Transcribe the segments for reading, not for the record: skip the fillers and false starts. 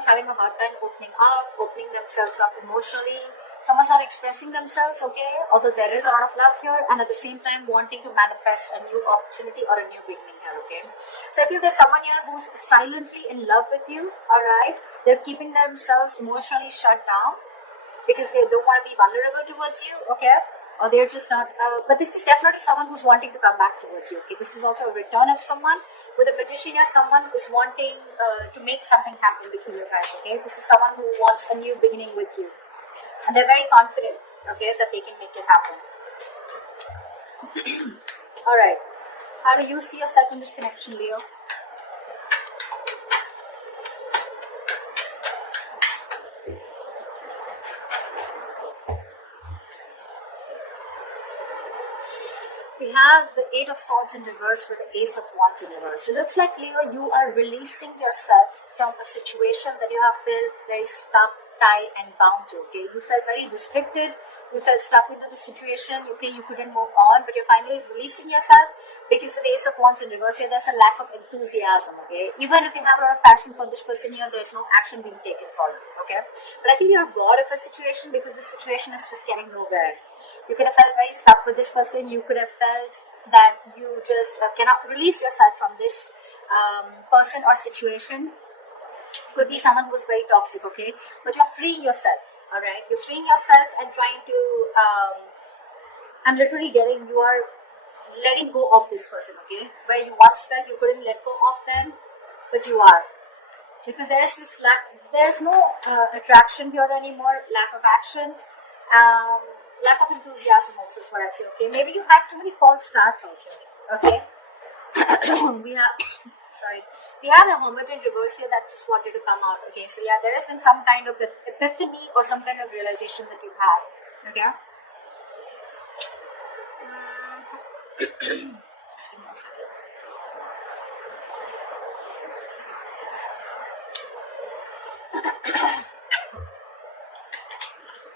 someone's having a hard time opening themselves up emotionally. Someone's not expressing themselves, okay? Although there is a lot of love here, and at the same time wanting to manifest a new opportunity or a new beginning here, okay? So I feel there's someone here who's silently in love with you, alright? They're keeping themselves emotionally shut down because they don't want to be vulnerable towards you, okay? Or they're just not, but this is definitely someone who's wanting to come back towards you, okay? This is also a return of someone. With a magician here, someone is wanting to make something happen between you guys, okay? This is someone who wants a new beginning with you. And they're very confident, okay, that they can make it happen. Alright, how do you see yourself in this connection, Leo? We have the Eight of Swords in reverse with the Ace of Wands in reverse. It looks like, Leo, you are releasing yourself from a situation that you have felt very stuck, tied, and bound to, okay? You felt very restricted. You felt stuck into the situation, okay? You couldn't move on, but you're finally releasing yourself because with the Ace of Wands in reverse here, there's a lack of enthusiasm, okay? Even if you have a lot of passion for this person here, there's no action being taken for you, okay? But I think you're bored of a situation because the situation is just getting nowhere. You could have felt very stuck with this person. You could have felt that you just cannot release yourself from this person or situation. Could be someone who is very toxic, okay? But you're freeing yourself, alright? You're freeing yourself and trying to, I'm literally you are letting go of this person, okay? Where you once felt you couldn't let go of them, but you are. Because there's this there's no attraction here anymore, lack of action, lack of enthusiasm also is what I'd say, okay? Maybe you had too many false starts out here, okay? We have a Hermit in reverse here that just wanted to come out, okay? So yeah, there has been some kind of epiphany or some kind of realization that you've had, okay?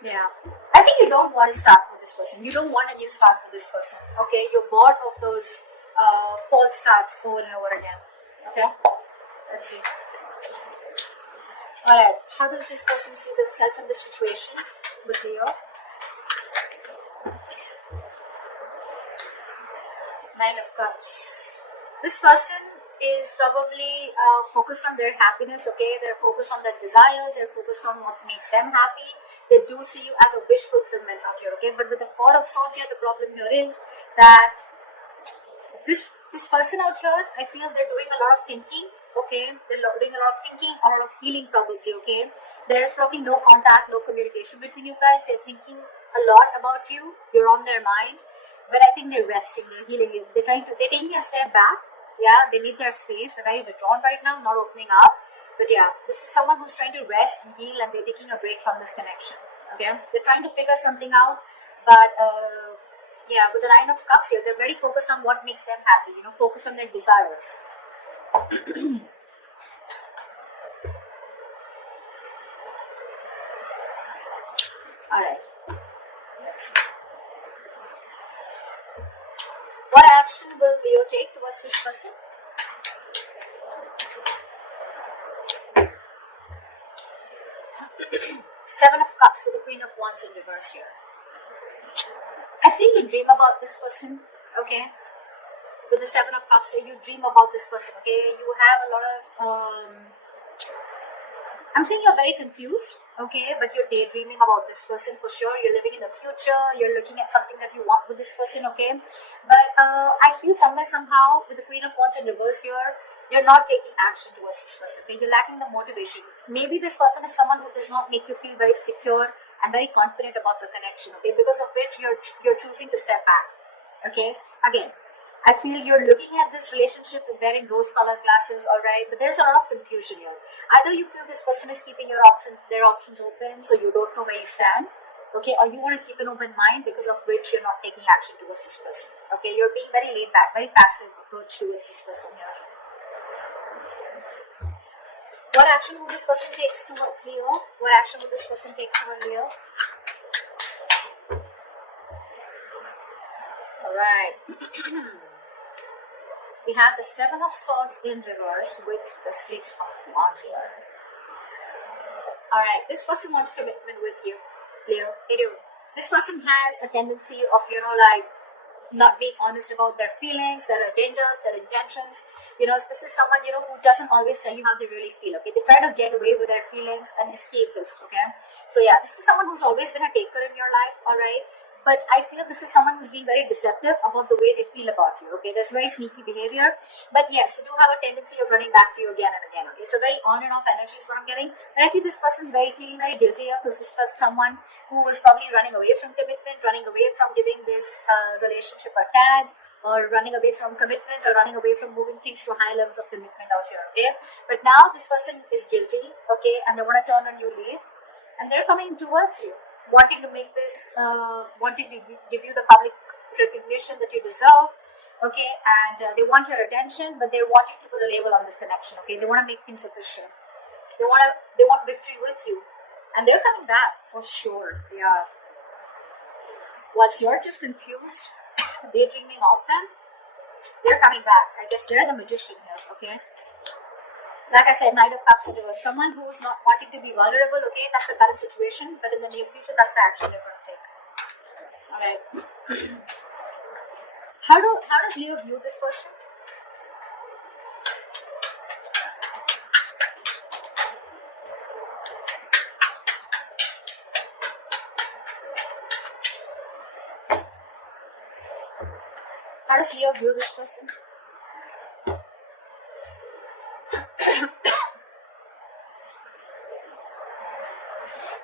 Yeah, I think you don't want to start with this person. You don't want a new start with this person, okay? You're bored of those false starts over and over again, okay? Let's see. Alright, how does this person see themselves in this situation with Leo? Nine of Cups. This person is probably focused on their happiness, okay? They're focused on their desires, they're focused on what makes them happy. They do see you as a wish fulfillment out here, okay? But with the Four of Swords here, the problem here is that this person out here, I feel they're doing a lot of thinking, okay? They're doing a lot of thinking, a lot of healing probably, okay? There's probably no contact, no communication between you guys. They're thinking a lot about you. You're on their mind. But I think they're resting, they're healing. They're taking a step back. Yeah, they need their space. They're very withdrawn right now, not opening up. But yeah, this is someone who's trying to rest and heal, and they're taking a break from this connection. Okay, they're trying to figure something out, but yeah, with the Nine of Cups here, they're very focused on what makes them happy. You know, focused on their desires. All right. What action will Leo take towards this person? Seven of Cups with the Queen of Wands in reverse here. I think you dream about this person, okay? With the Seven of Cups here, you dream about this person, okay? You have a lot of, I'm saying you're very confused, okay? But you're daydreaming about this person for sure. You're living in the future. You're looking at something that you want with this person, okay? But I feel somewhere, somehow, with the Queen of Wands in reverse here, you're not taking action towards this person, okay? You're lacking the motivation. Maybe this person is someone who does not make you feel very secure and very confident about the connection, okay? Because of which you're choosing to step back, okay? Again, I feel you're looking at this relationship wearing rose-colored glasses, alright? But there's a lot of confusion here. Either you feel this person is keeping their options open, so you don't know where you stand, okay? Or you want to keep an open mind, because of which you're not taking action towards this person, okay? You're being very laid back, very passive approach towards this person here. What action will this person take towards Leo? What action will this person take towards Leo? Alright. We have the Seven of Swords in reverse with the Six of Wands here. Alright, this person wants commitment with you, Leo. They do. This person has a tendency of, like not being honest about their feelings, their agendas, their intentions. This is someone, who doesn't always tell you how they really feel, okay? They try to get away with their feelings and escapist, okay? So yeah, this is someone who's always been a taker in your life, alright? But I feel this is someone who's being very deceptive about the way they feel about you, okay? There's very sneaky behavior. But yes, they do have a tendency of running back to you again and again, okay? So very on and off energy is what I'm getting. And I feel this person's feeling very guilty here, because this is someone who was probably running away from commitment, running away from giving this relationship a tag, or running away from commitment, or running away from moving things to high levels of commitment out here, okay? But now this person is guilty, okay? And they want to turn on you leaf, and they're coming towards you, wanting to make this, wanting to give you the public recognition that you deserve, okay? And they want your attention, but they're wanting to put a label on this connection, okay? They want to make things official. They want victory with you, and they're coming back for sure. Yeah. Whilst you're just confused, daydreaming of them, they're coming back. I guess they're the magician here, okay? Like I said, Knight of Cups, it was someone who's not wanting to be vulnerable, okay? That's the current situation, but in the near future, that's the action they're going to take. Alright. How does Leo view this person? How does Leo view this person?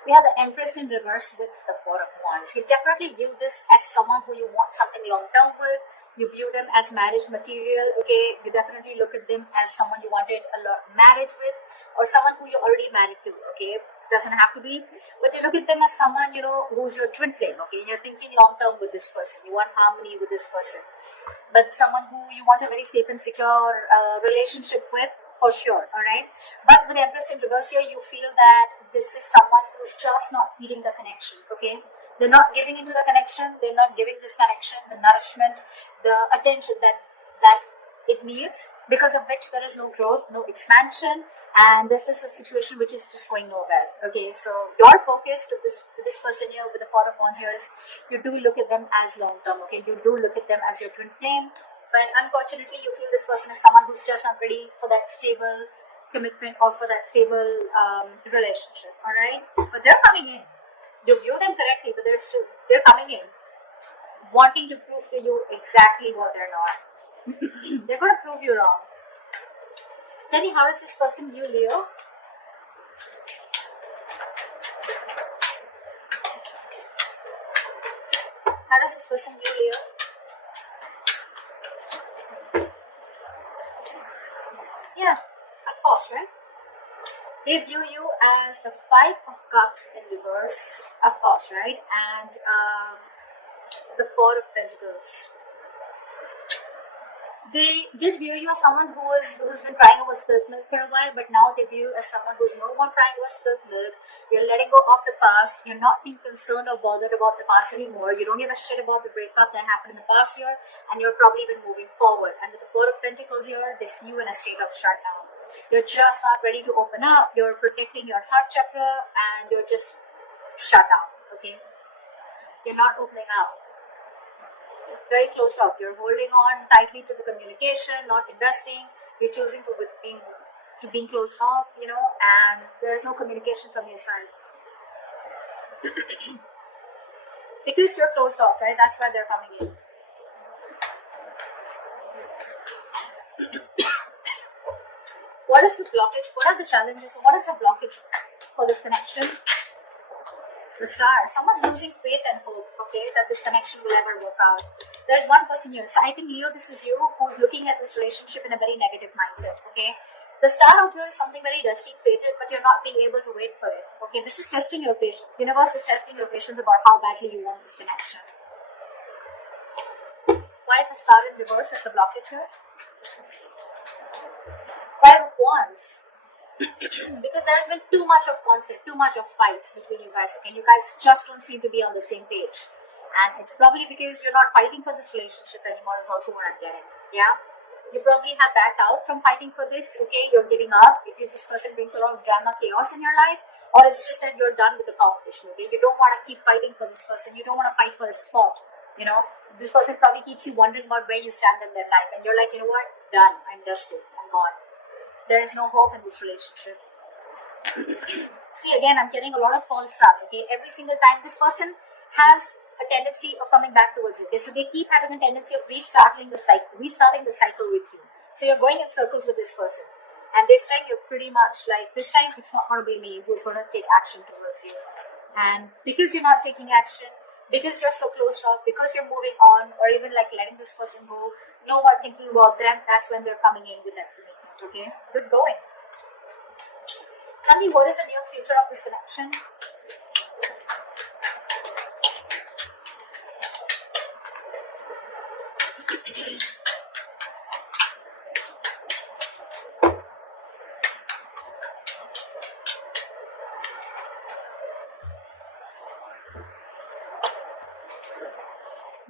We have the Empress in reverse with the Four of Wands. You definitely view this as someone who you want something long-term with. You view them as marriage material, okay? You definitely look at them as someone you wanted a lot marriage with, or someone who you're already married to, okay? Doesn't have to be, but you look at them as someone, who's your twin flame, okay? You're thinking long-term with this person. You want harmony with this person. But someone who you want a very safe and secure relationship with, for sure, alright? But with Empress in reverse here, you feel that this is someone who's just not feeding the connection, okay? They're not giving into the connection, they're not giving this connection the nourishment, the attention that it needs, because of which there is no growth, no expansion, and this is a situation which is just going nowhere, okay? So your focus to this person here with the Four of Wands here is, you do look at them as long-term, okay? You do look at them as your twin flame, but unfortunately you feel this person is someone who's just not ready for that stable commitment or for that stable relationship, alright? But they're coming in. You view them correctly, but they're coming in, wanting to prove to you exactly what they're not. They're going to prove you wrong. Tell me, how does this person view Leo? How does this person view Leo? Yeah, of course, right? They view you as the Five of Cups in reverse, of course, right? And the Four of Pentacles. They did view you as someone who's been crying over spilt milk for a while, but now they view you as someone who's no more crying over spilt milk. You're letting go of the past. You're not being concerned or bothered about the past anymore. You don't give a shit about the breakup that happened in the past year, and you're probably even moving forward. And with the Four of Pentacles here, they see you in a state of shutdown. You're just not ready to open up. You're protecting your heart chakra, and you're just shut down, okay? You're not opening up. Very closed off. You're holding on tightly to the communication, not investing. You're choosing to being closed off, and there's no communication from your side. Because you're closed off, right? That's why they're coming in. What is the blockage? What are the challenges? What is the blockage for this connection? The Star. Someone's losing faith and hope, okay, that this connection will ever work out. There's one person here. So I think, Leo, this is you who's looking at this relationship in a very negative mindset, okay? The Star out here is something very destined, fated, but you're not being able to wait for it, okay? This is testing your patience. Universe is testing your patience about how badly you want this connection. Why is the Star in reverse as the blockage here? Five of Wands. Because there has been too much of conflict, too much of fights between you guys, okay? You guys just don't seem to be on the same page. And it's probably because you're not fighting for this relationship anymore is also what I'm getting, yeah? You probably have backed out from fighting for this, okay? You're giving up because this person brings a lot of drama, chaos in your life, or it's just that you're done with the competition, okay? You don't want to keep fighting for this person. You don't want to fight for a spot, you know? This person probably keeps you wondering about where you stand in their life, and you're like, you know what? Done. I'm dusted. I'm gone. There is no hope in this relationship. See, again, I'm getting a lot of false starts, okay? Every single time this person has a tendency of coming back towards you, okay? So they keep having a tendency of restarting the cycle with you. So you're going in circles with this person. And this time you're pretty much like, this time it's not going to be me who's going to take action towards you. And because you're not taking action, because you're so closed off, because you're moving on, or even like letting this person go, no more thinking about them, that's when they're coming in with that commitment, okay? Good going. Tell me, what is the near future of this connection?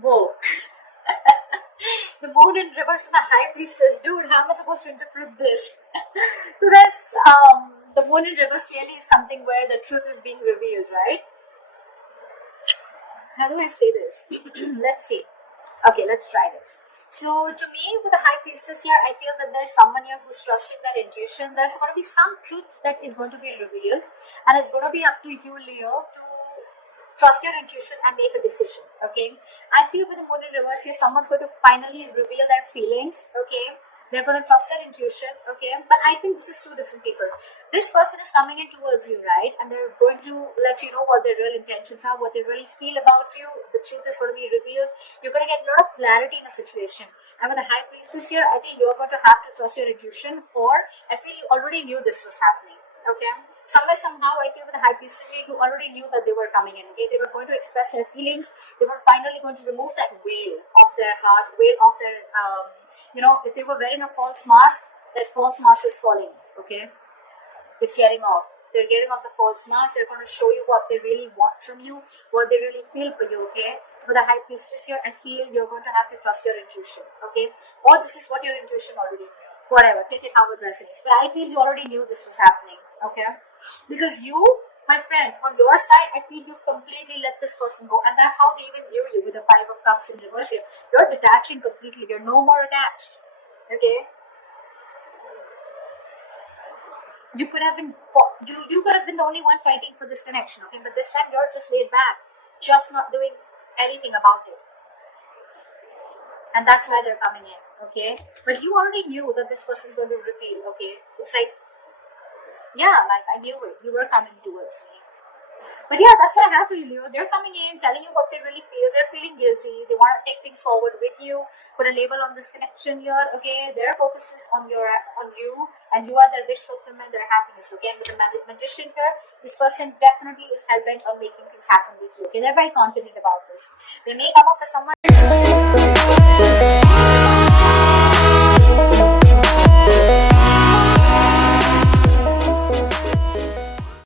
Whoa. The moon in reverse and the high priestess. Dude, how am I supposed to interpret this? So there's the moon in reverse clearly is something where the truth is being revealed, right? How do I say this? Let's see. Okay, let's try this. So to me, with the high priestess here, I feel that there's someone here who's trusting their intuition. There's going to be some truth that is going to be revealed, and it's going to be up to you, Leo, to trust your intuition and make a decision, okay? I feel with the moon in reverse here, someone's going to finally reveal their feelings, okay? They're going to trust their intuition, okay? But I think this is two different people. This person is coming in towards you, right? And they're going to let you know what their real intentions are, what they really feel about you. The truth is going to be revealed. You're going to get a lot of clarity in a situation. And with the high priestess here, I think you're going to have to trust your intuition, or I feel you already knew this was happening, okay? Somehow, I feel with the high priestess here, you already knew that they were coming in, okay? They were going to express their feelings. They were finally going to remove that veil of their heart, veil of their, if they were wearing a false mask, that false mask is falling, okay? It's getting off. They're getting off the false mask. They're going to show you what they really want from you, what they really feel for you, okay? For the high priestess here, I feel you're going to have to trust your intuition, okay? Or this is what your intuition already knew. Whatever, take it how it resonates. But I feel you already knew this was happening, okay? Because you, my friend, on your side, I feel you've completely let this person go. And that's how they even knew you with the Five of Cups in reverse here. You're detaching completely. You're no more attached, okay? You could have been you could have been the only one fighting for this connection, okay? But this time you're just laid back, just not doing anything about it. And that's why they're coming in, okay? But you already knew that this person is going to reveal, okay? It's like, yeah, like I knew it. You were coming towards me. But yeah, that's what I have for you, Leo. They're coming in, telling you what they really feel. They're feeling guilty. They want to take things forward with you. Put a label on this connection here, okay? Their focus is on you, and you are their wish fulfillment, their happiness, okay? And with the magician here, this person definitely is hell-bent on making things happen with you, okay? They're very confident about this. They may come up with someone